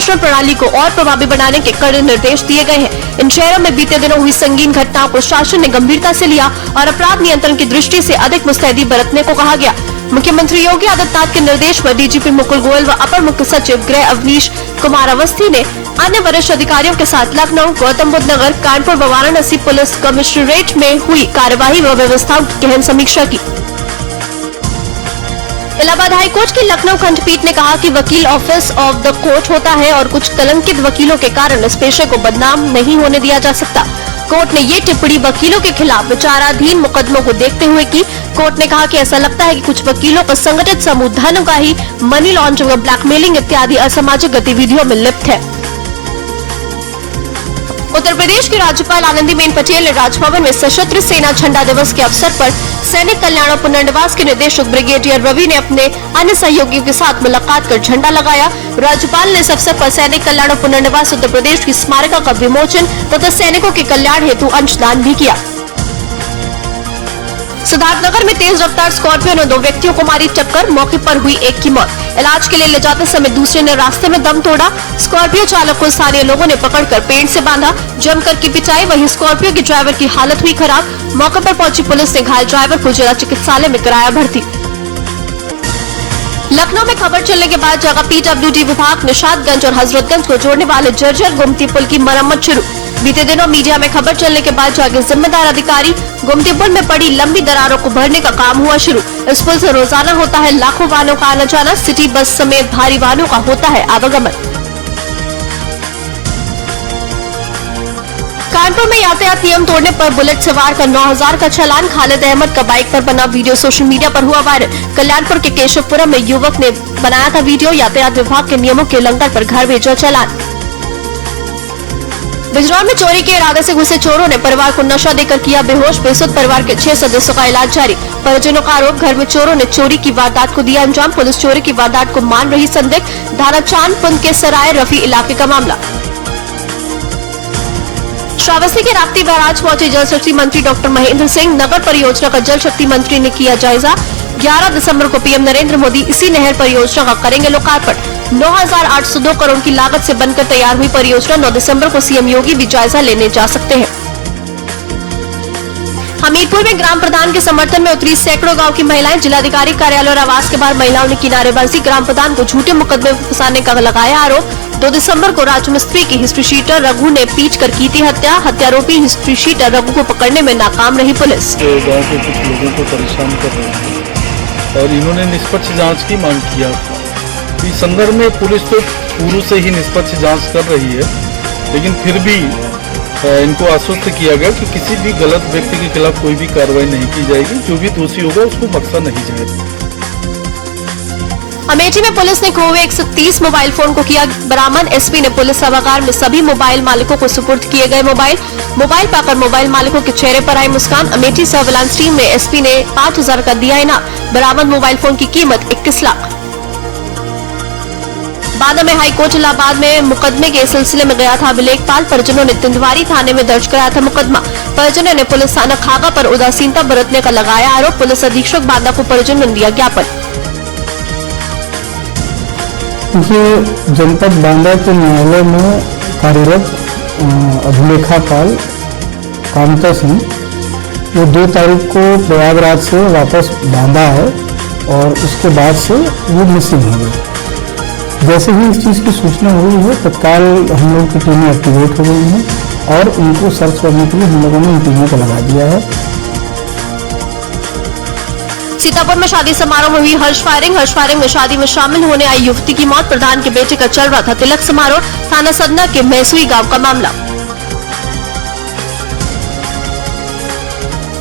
Commissioner प्रणाली को और प्रभावी बनाने के कड़े निर्देश दिए गए हैं। इन शहरों में बीते दिनों हुई संगीन घटनाओं को शासन ने गंभीरता से लिया और अपराध नियंत्रण की दृष्टि से अधिक मुस्तैदी बरतने को कहा गया। मुख्यमंत्री योगी आदित्यनाथ के निर्देश पर डीजीपी मुकुल गोयल व अपर मुख्य सचिव गृह अवनीश कुमार अवस्थी ने अन्य वरिष्ठ अधिकारियों के साथ लखनऊ, गौतम बुद्ध नगर, कानपुर व वाराणसी पुलिस कमिश्नरेट में हुई कार्यवाही व व्यवस्थाओं की गहन समीक्षा की। इलाहाबाद हाईकोर्ट की लखनऊ खंडपीठ ने कहा कि वकील ऑफिस ऑफ द कोर्ट होता है और कुछ कलंकित वकीलों के कारण इस पेशे को बदनाम नहीं होने दिया जा सकता। कोर्ट ने ये टिप्पणी वकीलों के खिलाफ विचाराधीन मुकदमों को देखते हुए की। कोर्ट ने कहा कि ऐसा लगता है कि कुछ वकीलों का संगठित समूह धन का ही मनी लॉन्ड्रिंग, ब्लैकमेलिंग इत्यादि असामाजिक गतिविधियों में लिप्त है। उत्तर प्रदेश की राज्यपाल आनंदीबेन पटेल ने राजभवन में सशस्त्र सेना झंडा दिवस के अवसर पर सैनिक कल्याण और पुनर्निवास के निदेशक ब्रिगेडियर रवि ने अपने अन्य सहयोगियों के साथ मुलाकात कर झंडा लगाया। राज्यपाल ने इस अवसर पर सैनिक कल्याण और पुनर्निवास उत्तर प्रदेश की स्मारिका का विमोचन तथा सैनिकों के कल्याण हेतु अंशदान भी किया। सिद्धार्थनगर में तेज रफ्तार स्कॉर्पियो ने 2 व्यक्तियों को मारी टक्कर, मौके पर हुई एक की मौत। इलाज के लिए ले जाते समय दूसरे ने रास्ते में दम तोड़ा। स्कॉर्पियो चालक को स्थानीय लोगों ने पकड़कर पेड़ से बांधा, जमकर की पिटाई। वहीं स्कॉर्पियो के ड्राइवर की हालत हुई खराब। मौके पर पहुंची पुलिस ने घायल ड्राइवर को जिला चिकित्सालय में कराया भर्ती। लखनऊ में खबर चलने के बाद जगह पीडब्ल्यूडी विभाग निशादगंज और हजरतगंज को जोड़ने वाले जर्जर गुमती पुल की मरम्मत शुरू। बीते दिनों मीडिया में खबर चलने के बाद जागे जिम्मेदार अधिकारी गुमती पुल में पड़ी लंबी दरारों को भरने का काम हुआ शुरू। इस पुल से रोजाना होता है लाखों वाहनों का आना जाना। सिटी बस समेत भारी वाहनों का होता है आवागमन। कानपुर में यातायात नियम तोड़ने पर बुलेट सवार का 9000 का चालान। खालिद अहमद का बाइक पर बना वीडियो सोशल मीडिया पर हुआ वायरल। कल्याणपुर के केशवपुरम में युवक ने बनाया था वीडियो। यातायात विभाग के नियमों के उल्लंघन पर घर भेजा चालान। बिजनौर में चोरी के इरादे से घुसे चोरों ने परिवार को नशा देकर किया बेहोश। बेसुध परिवार के 6 सदस्यों का इलाज जारी। परिजनों का आरोप, घर में चोरों ने चोरी की वारदात को दिया अंजाम। पुलिस चोरी की वारदात को मान रही संदिग्ध। थाना चांदपुंद के सराय रफी इलाके का मामला। श्रावस्ती के राप्ती बैराज पहुंचे जल शक्ति मंत्री डॉक्टर महेंद्र सिंह। नगर परियोजना का जल शक्ति मंत्री ने किया जायजा। 11 दिसंबर को पीएम नरेंद्र मोदी इसी नहर परियोजना का करेंगे लोकार्पण। 9,802 करोड़ की लागत से बनकर तैयार हुई परियोजना। 9 दिसंबर को सीएम योगी भी जायजा लेने जा सकते हैं। हमीरपुर में ग्राम प्रधान के समर्थन में उतरी सैकड़ों गांव की महिलाएं। जिलाधिकारी कार्यालय और आवास के बाहर महिलाओं ने की नारेबाजी। ग्राम प्रधान को झूठे मुकदमे में फंसाने का लगाया आरोप। 2 दिसंबर को राजमिस्त्री की हिस्ट्री शीटर रघु ने पीट कर की थी हत्या। हत्यारोपी हिस्ट्री शीटर रघु को पकड़ने में नाकाम रही पुलिस। गाँव के कुछ लोगों को परेशान कर रहे हैं और इन्होंने निष्पक्ष जाँच की मांग किया। इस संदर्भ में पुलिस तो पूर्व से ही निष्पक्ष जांच कर रही है, लेकिन फिर भी इनको आश्वस्त किया गया कि किसी भी गलत व्यक्ति के खिलाफ कोई भी कार्रवाई नहीं की जाएगी। जो भी दोषी होगा उसको बख्शा नहीं जाएगा। अमेठी में पुलिस ने खोए हुए 130 मोबाइल फोन को किया बरामद। एसपी ने पुलिस सभागार में सभी मोबाइल मालिकों को सुपुर्द किए गए मोबाइल पाकर मोबाइल मालिकों के चेहरे पर आई मुस्कान। अमेठी सर्विलांस टीम में एसपी ने 5000 का दिया इनाम। बरामद मोबाइल फोन की कीमत 21 लाख। बांदा में हाईकोर्ट इलाहाबाद में मुकदमे के सिलसिले में गया था अभिलेखपाल। परिजनों ने तिंदवारी थाने में दर्ज कराया था मुकदमा। परिजनों ने पुलिस थाना खागा पर उदासीनता बरतने का लगाया आरोप। पुलिस अधीक्षक बांदा को परिजनों ने दिया ज्ञापन। ये जनपद बांदा के न्यायालय में कार्यरत अभिलेखापाल कामता सिंह, वो 2 तारीख को प्रयागराज से वापस बांदा है और उसके बाद से वो मिसिंग हो गए। जैसे ही इस चीज़ की सूचना हुई है तत्काल हम लोग की टीमें एक्टिवेट हो गई हैं और उनको सर्च करने के लिए हम लोगों ने इन टीमों को लगा दिया है। सीतापुर में शादी समारोह में हुई हर्ष फायरिंग में शादी में शामिल होने आई युवती की मौत। प्रधान के बेटे का चल रहा था तिलक समारोह। थाना सदना के मैसुई गांव का मामला।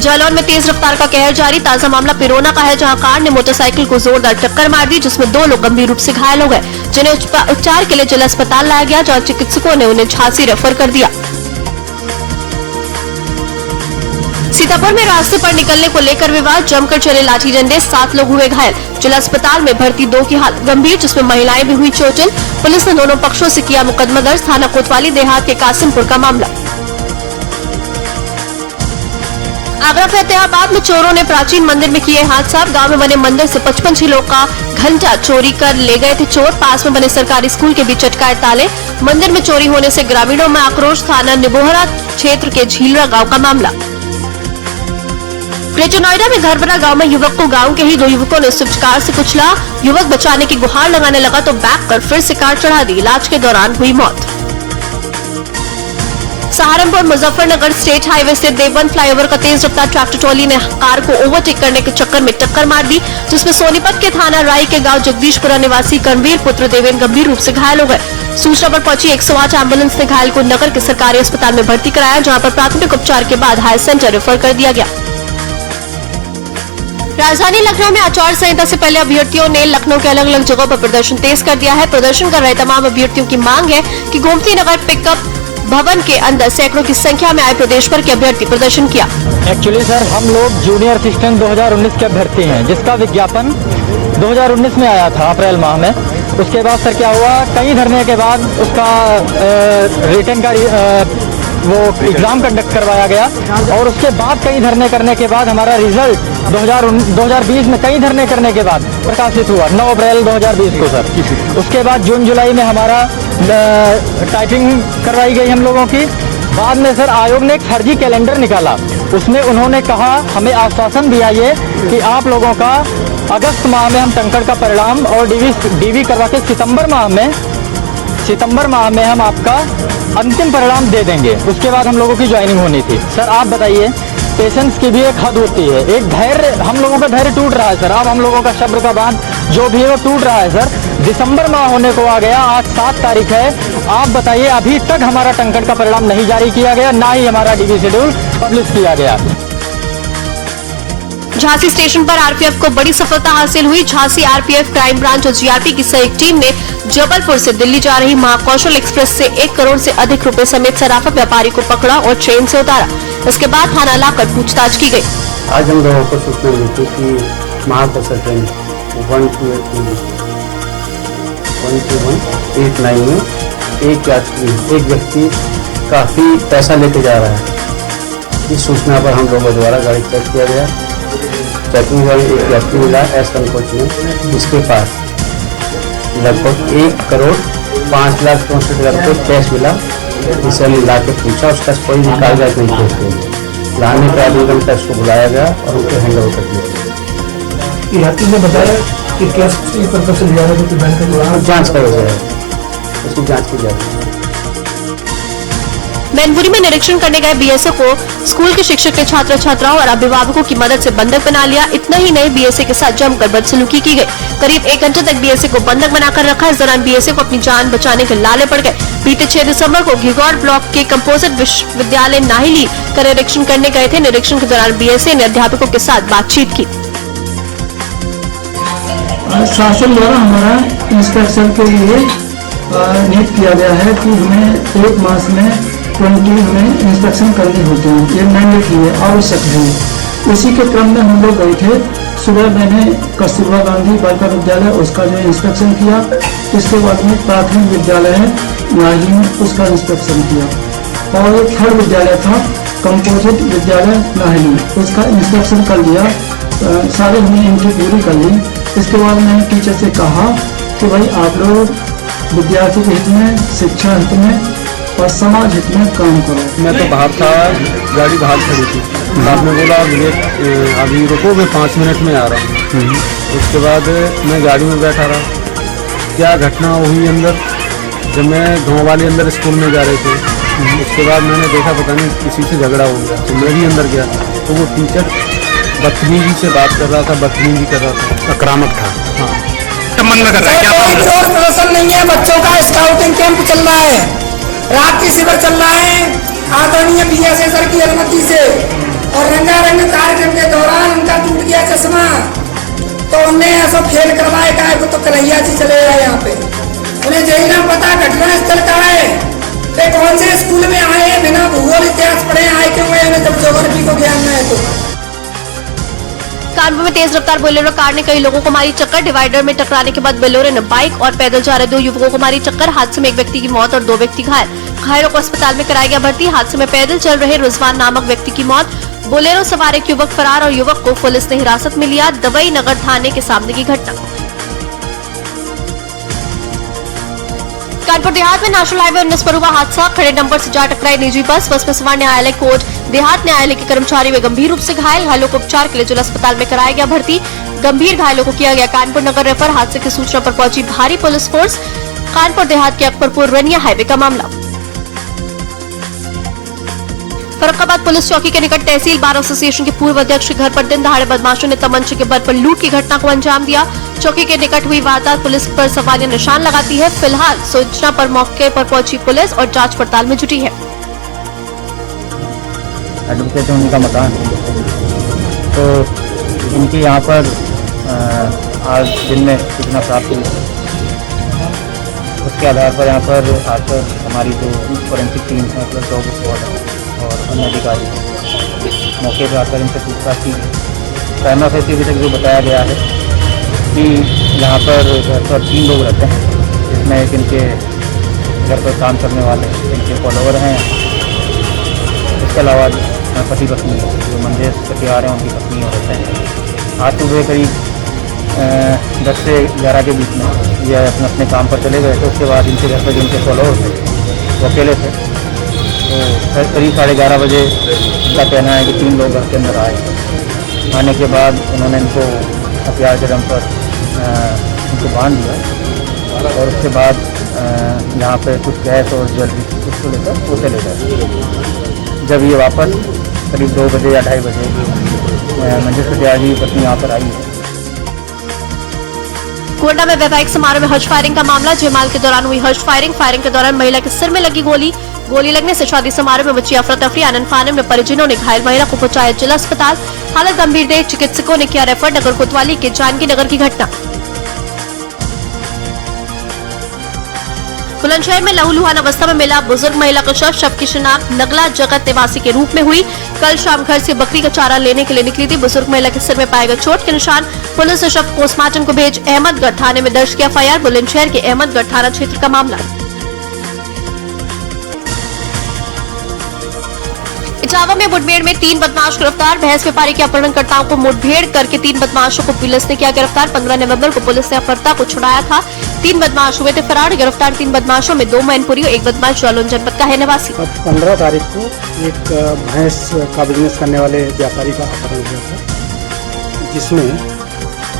जालौन में तेज रफ्तार का कहर जारी। ताजा मामला पिरोना का है, जहां कार ने मोटरसाइकिल को जोरदार टक्कर मार दी, जिसमें 2 लोग गंभीर रूप से घायल हो गए, जिन्हें उपचार के लिए जिला अस्पताल लाया गया, जहां चिकित्सकों ने उन्हें झांसी रेफर कर दिया। सीतापुर में रास्ते पर निकलने को लेकर विवाद, जमकर चले लाठी डंडे, 7 लोग हुए घायल। जिला अस्पताल में भर्ती 2 की हालत गंभीर, जिसमें महिलाएं भी हुई चोटिल। पुलिस ने दोनों पक्षों से किया मुकदमा दर्ज। थाना कोतवाली देहात के कासिमपुर का मामला। आगरा फतेहाबाद में चोरों ने प्राचीन मंदिर में किए हाथ साफ। गांव में बने मंदिर से 55 किलो का घंटा चोरी कर ले गए थे चोर। पास में बने सरकारी स्कूल के भी चटकाए ताले। मंदिर में चोरी होने से ग्रामीणों में आक्रोश। थाना निबोहरा क्षेत्र के झीलरा गांव का मामला। ग्रेटर नोएडा में घरबरा गांव में युवक को गांव के ही 2 युवकों ने स्विफ्ट कार से कुचला। युवक बचाने की गुहार लगाने लगा तो बैक कर फिर से कार चढ़ा दी। इलाज के दौरान हुई मौत। सहारनपुर मुजफ्फरनगर स्टेट हाईवे से देवबंद फ्लाईओवर का तेज रफ्तार ट्रैक्टर ट्रॉली ने कार को ओवरटेक करने के चक्कर में टक्कर मार दी, जिसमें सोनीपत के थाना राई के गांव जगदीशपुरा निवासी कर्णवीर पुत्र देवेंद्र गंभीर रूप से घायल हो गए। सूचना पर पहुंची 108 एम्बुलेंस ने घायल को नगर के सरकारी अस्पताल में भर्ती कराया, जहां पर प्राथमिक उपचार के बाद हायर सेंटर रेफर कर दिया गया। राजधानी लखनऊ में आचार संहिता से पहले अभ्यर्थियों ने लखनऊ के अलग अलग जगहों पर प्रदर्शन तेज कर दिया है। प्रदर्शन कर रहे तमाम अभ्यर्थियों की मांग है कि गोमती नगर पिकअप भवन के अंदर सैकड़ों की संख्या में आए प्रदेश भर के अभ्यर्थी प्रदर्शन किया। एक्चुअली सर हम लोग जूनियर असिस्टेंट 2019 के अभ्यर्थी हैं, जिसका विज्ञापन 2019 में आया था अप्रैल माह में। उसके बाद सर क्या हुआ, कई धरने के बाद उसका रिटर्न का वो एग्ज़ाम कंडक्ट करवाया गया और उसके बाद कई धरने करने के बाद हमारा रिजल्ट 2020 में कई धरने करने के बाद प्रकाशित हुआ 9 अप्रैल 2020 को सर। उसके बाद जून जुलाई में हमारा टाइपिंग करवाई गई हम लोगों की। बाद में सर आयोग ने एक फर्जी कैलेंडर निकाला, उसमें उन्होंने कहा, हमें आश्वासन दिया ये कि आप लोगों का अगस्त माह में हम टंकण का परिणाम और डीवी करवा के सितंबर माह में हम आपका अंतिम परिणाम दे देंगे। उसके बाद हम लोगों की ज्वाइनिंग होनी थी। सर आप बताइए, पेशेंस की भी एक हद होती है, एक धैर्य, हम लोगों का धैर्य टूट रहा है सर। अब हम लोगों का सब्र का बांध जो भी है वो टूट रहा है सर। दिसंबर माह होने को आ गया, आज 7 तारीख है। आप बताइए, अभी तक हमारा टंकण का परिणाम नहीं जारी किया गया, ना ही हमारा डीवी शेड्यूल पब्लिश किया गया। झांसी स्टेशन पर आरपीएफ को बड़ी सफलता हासिल हुई। झांसी आरपीएफ क्राइम ब्रांच और जीआरपी की संयुक्त टीम ने जबलपुर से दिल्ली जा रही महाकौशल एक्सप्रेस से 1 करोड़ से अधिक रुपए समेत सराफा व्यापारी को पकड़ा और ट्रेन से उतारा। इसके बाद थाना लाकर पूछताछ की गई। आज हम लोगों को सूचना मिली थी कि महाकौशल ट्रेन 12189 में एक व्यक्ति काफी पैसा लेके जा रहा है। इस सूचना पर हम लोगों द्वारा गाड़ी चेक किया गया। चेकिंग में एक व्यक्ति मिला एस संकोच में, जिसके पास लगभग 1 करोड़ 5,64,000 रुपये कैश मिला। इसे मिला के पूछा, उसका कोई भी कागजात नहीं थे। लाने के बाद इनकम टैक्स को बुलाया गया और उनको हैंड ओवर कर दिया। यात्री ने बताया कि कैश किस पर्पज से लिया है, तो बैंक का जाँच कर रहे हैं, उसकी जाँच की जाएगी। मैनपुरी में निरीक्षण करने गए बीएसए को स्कूल के शिक्षक ने छात्र छात्राओं और अभिभावकों की मदद से बंधक बना लिया। इतना ही नहीं, बीएसए के साथ जमकर बदसलूकी की गई। करीब 1 घंटे तक बीएसए को बंधक बनाकर रखा। इस दौरान बीएसए को अपनी जान बचाने के लाले पड़ गए। बीते 6 दिसंबर को घिगौर ब्लॉक के कंपोजिट विश्वविद्यालय नाहिली का निरीक्षण करने गए थे। निरीक्षण के दौरान बीएसए ने अध्यापकों के साथ बातचीत की। शासन द्वारा हमारा इंस्पेक्शन के लिए नियुक्त किया गया है कि हमें 1 मास में 20 हमें इंस्पेक्शन करनी होती है। ये मैंडेटरी है, आवश्यक है। उसी के क्रम में हम लोग गए थे। सुबह मैंने कस्तूरबा गांधी बालिका विद्यालय उसका जो इंस्पेक्शन किया। इसके बाद में प्राथमिक विद्यालय है नाहिली में, उसका इंस्पेक्शन किया। और एक 3rd विद्यालय था कंपोजिट विद्यालय नाहिली, उसका इंस्पेक्शन कर लिया। सारे हमने एंट्री पूरी कर ली। इसके बाद मैंने टीचर से कहा कि भाई आप लोग विद्यार्थी के हित में, शिक्षा हित में और समाज हित में काम करो। मैं तो बाहर था, गाड़ी बाहर खड़ी थी। आपने बोला मुझे अभी रुको, मैं 5 मिनट में आ रहा हूँ। उसके बाद मैं गाड़ी में बैठा रहा। क्या घटना हुई अंदर, जब मैं गाँव वाले अंदर स्कूल में जा रहे थे, उसके बाद मैंने देखा पता नहीं किसी से झगड़ा हो गया, तो मैं भी अंदर गया। तो वो टीचर बदतमीजी से बात कर रहा था, बदतमीजी कर रहा था, आक्रामक था। हाँ, मन में कर रहा है क्या? कोई प्रदर्शन नहीं है, बच्चों का स्काउटिंग कैंप चल रहा है, रात की शिविर चल रहा है आदरणीय बीएसए सर की अनुमति से। और रंगारंग कार्यक्रम के दौरान उनका टूट गया चश्मा, तो उन्हें ऐसा फेल करवाए का तो कन्हैया जी चले गए यहाँ पे। उन्हें यही ना पता घटना स्थल का है, वे कौन से स्कूल में आए हैं, बिना भूगोल इतिहास पढ़े आए क्यों हुए, जब ज्योग्राफी को ज्ञान न है तो। कानपुर में तेज रफ्तार बोलेरो कार ने कई लोगों को मारी चक्कर। डिवाइडर में टकराने के बाद बोलेरो ने बाइक और पैदल जा रहे 2 युवकों को मारी चक्कर। हादसे में 1 व्यक्ति की मौत और 2 व्यक्ति घायल। घायलों को अस्पताल में कराया गया भर्ती। हादसे में पैदल चल रहे रुजवान नामक व्यक्ति की मौत। बोलेरो सवार एक युवक फरार और युवक को पुलिस ने हिरासत में लिया। दवई नगर थाने के सामने की घटना। कानपुर देहात में नेशनल हाईवे 19 पर हुआ हादसा। खड़े नंबर से जा टकराई निजी बस में सवार न्यायालय कोर्ट देहात न्यायालय के कर्मचारी में गंभीर रूप से घायल। घायलों को उपचार के लिए जिला अस्पताल में कराया गया भर्ती। गंभीर घायलों को किया गया कानपुर नगर रेफर। हादसे की सूचना पर पहुंची भारी पुलिस फोर्स। कानपुर देहात के अकबरपुर रनिया हाईवे का मामला। फर्रुखाबाद पुलिस चौकी के निकट तहसील बार एसोसिएशन के पूर्व अध्यक्ष के घर पर दिन दहाड़े बदमाशों ने तमंचे के बल पर लूट की घटना को अंजाम दिया। चौकी के निकट हुई वारदात पुलिस पर सवालिया निशान लगाती है। फिलहाल सूचना पर मौके पर पहुंची पुलिस और जांच पड़ताल में जुटी है। एडवोकेट उनका मकान तो इनकी यहाँ पर आज दिन में सूचना प्राप्त हुई। उसके आधार पर यहाँ पर आकर हमारी जो फोरेंसिक टीम है प्लस डॉग स्क्वाड और अन्य अधिकारी मौके पर आकर इनसे पूछताछ की। प्राइमा फेसी अभी तक जो बताया गया है कि यहाँ पर घर पर 3 लोग रहते हैं, जिसमें एक इनके घर पर काम करने वाले इनके फॉलोवर हैं। इसके अलावा पति पत्नी जो मंजेश कटियार हैं उनकी पत्नी और रहते हैं। आज सुबह करीब 10 से 11 के बीच में ये अपने काम पर चले गए थे। उसके बाद इनके घर पर जो इनके फॉलोवर थे वो अकेले थे। तो करीब 11:30 बजे इनका कहना है कि 3 लोग घर के अंदर आए। आने के बाद उन्होंने इनको हथियार के दम पर इनको बांध दिया और उसके बाद यहाँ पे कुछ गैस और ज्वेलरी उसको लेकर वो चले गए। जब ये वापस करीब 2 बजे या 2:30 बजे मंजेश कटियार की पत्नी यहाँ पर आई है। गोंडा में वैवाहिक समारोह में हर्ष फायरिंग का मामला। जयमाल के दौरान हुई हर्ष फायरिंग के दौरान महिला के सिर में लगी गोली लगने से शादी समारोह में मची अफरा तफरी। आनंद फानन में परिजनों ने घायल महिला को पहुंचाया जिला अस्पताल। हालत गंभीर देख चिकित्सकों ने किया रेफर। नगर कोतवाली के जानकी नगर की घटना। बुलंदशहर में लहूलुहान अवस्था में मिला बुजुर्ग महिला का शव की शिनाख्त नगला जगत निवासी के रूप में हुई। कल शाम घर से बकरी का चारा लेने के लिए निकली थी। बुजुर्ग महिला के सिर में पाए गए चोट के निशान। पुलिस ने शव पोस्टमार्टम को भेज अहमदगढ़ थाने में दर्ज किया एफआईआर। बुलंदशहर के अहमदगढ़ थाना क्षेत्र का मामला। इटावा में मुठभेड़ में 3 बदमाश गिरफ्तार। भैंस व्यापारी के अपहरणकर्ताओं को मुठभेड़ करके 3 बदमाशों को पुलिस ने किया गिरफ्तार। 15 नवंबर को पुलिस ने अपहर्ता को छुड़ाया था। 3 बदमाश हुए थे फरार। गिरफ्तार 3 बदमाशों में 2 मैनपुरी और 1 बदमाश जालौन जनपद का है निवासी। 15 तारीख को एक भैंस का बिजनेस करने वाले व्यापारी का अपहरण हुआ था, जिसमें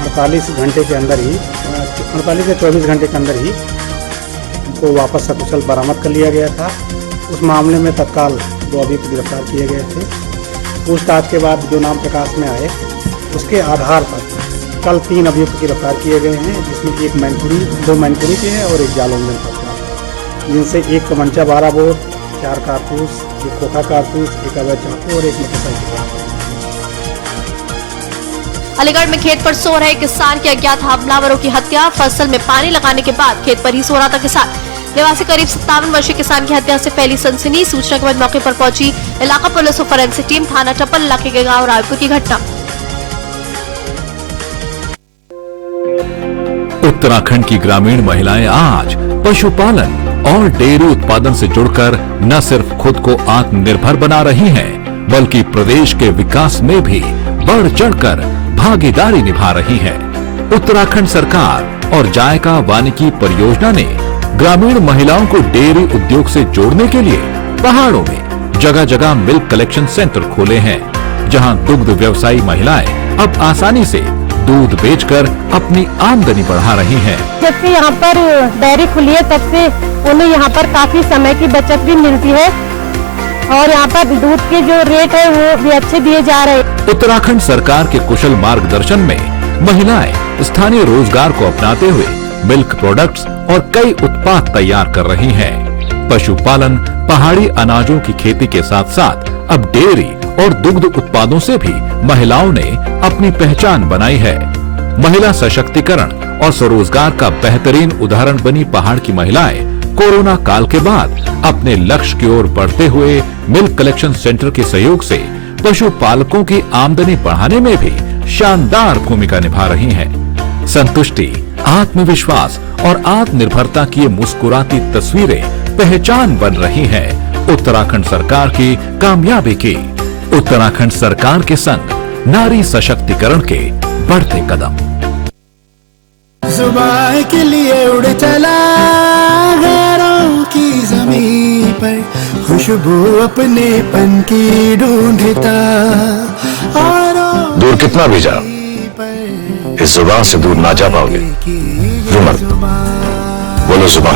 48 घंटे के अंदर ही 48 से 24 घंटे के अंदर ही उनको वापस सकुशल बरामद कर लिया गया था। उस मामले में तत्काल 2 अभियुक्त गिरफ्तार किए गए थे। पूछताछ के बाद जो नाम प्रकाश में आए उसके आधार पर कल 3 अभियुक्त गिरफ्तार किए गए हैं, जिसमें 2 मैनपुरी के हैं और 1 जालौन जनपद का, जिनसे 1 तमंचा 12 बोर, 4 कारतूस, 1 खोखा कारतूस, 1 अवैध चाकू और 1 मोटरसाइकिल। अलीगढ़ में खेत पर सो रहे किसान की अज्ञात हमलावरों की हत्या। फसल में पानी लगाने के बाद खेत पर ही सो रहा था किसान। निवासी करीब 57 वर्षीय किसान की हत्या से फैली सनसनी। सूचना के बाद मौके पर पहुंची इलाका पुलिस और फोरेंसिक टीम। थाना टप्पल इलाके के गांव रायपुर की घटना। उत्तराखंड की ग्रामीण महिलाएं आज पशुपालन और डेयरी उत्पादन से जुड़कर न सिर्फ खुद को आत्मनिर्भर बना रही हैं, बल्कि प्रदेश के विकास में भी बढ़ चढ़कर भागीदारी निभा रही हैं। उत्तराखंड सरकार और जायका वानिकी परियोजना ने ग्रामीण महिलाओं को डेयरी उद्योग से जोड़ने के लिए पहाड़ों में जगह जगह मिल्क कलेक्शन सेंटर खोले हैं, जहां दुग्ध व्यवसायी महिलाएं अब आसानी से दूध बेचकर अपनी आमदनी बढ़ा रही हैं। जब से यहाँ पर डेयरी खुली है तब से उन्हें यहाँ पर काफी समय की बचत भी मिलती है और यहाँ पर दूध के जो रेट है वो भी अच्छे दिए जा रहे हैं। उत्तराखंड सरकार के कुशल मार्गदर्शन में महिलाएं स्थानीय रोजगार को अपनाते हुए मिल्क प्रोडक्ट्स और कई उत्पाद तैयार कर रही हैं। पशुपालन, पहाड़ी अनाजों की खेती के साथ साथ अब डेयरी और दुग्ध उत्पादों से भी महिलाओं ने अपनी पहचान बनाई है। महिला सशक्तिकरण और स्वरोजगार का बेहतरीन उदाहरण बनी पहाड़ की महिलाएं कोरोना काल के बाद अपने लक्ष्य की ओर बढ़ते हुए मिल्क कलेक्शन सेंटर के सहयोग से पशुपालकों की आमदनी बढ़ाने में भी शानदार भूमिका निभा रही हैं। संतुष्टि, आत्मविश्वास और आत्मनिर्भरता की ये मुस्कुराती तस्वीरें पहचान बन रही हैं उत्तराखंड सरकार की कामयाबी की। उत्तराखंड सरकार के संग नारी सशक्तिकरण के बढ़ते कदम। जुबान के लिए उड़ चला गैरों की जमीन पर, खुशबू अपने पन की ढूंढता और दूर कितना भी जा, इस जुबान से दूर ना जा पाओगे। जुमर बोलो जुबान।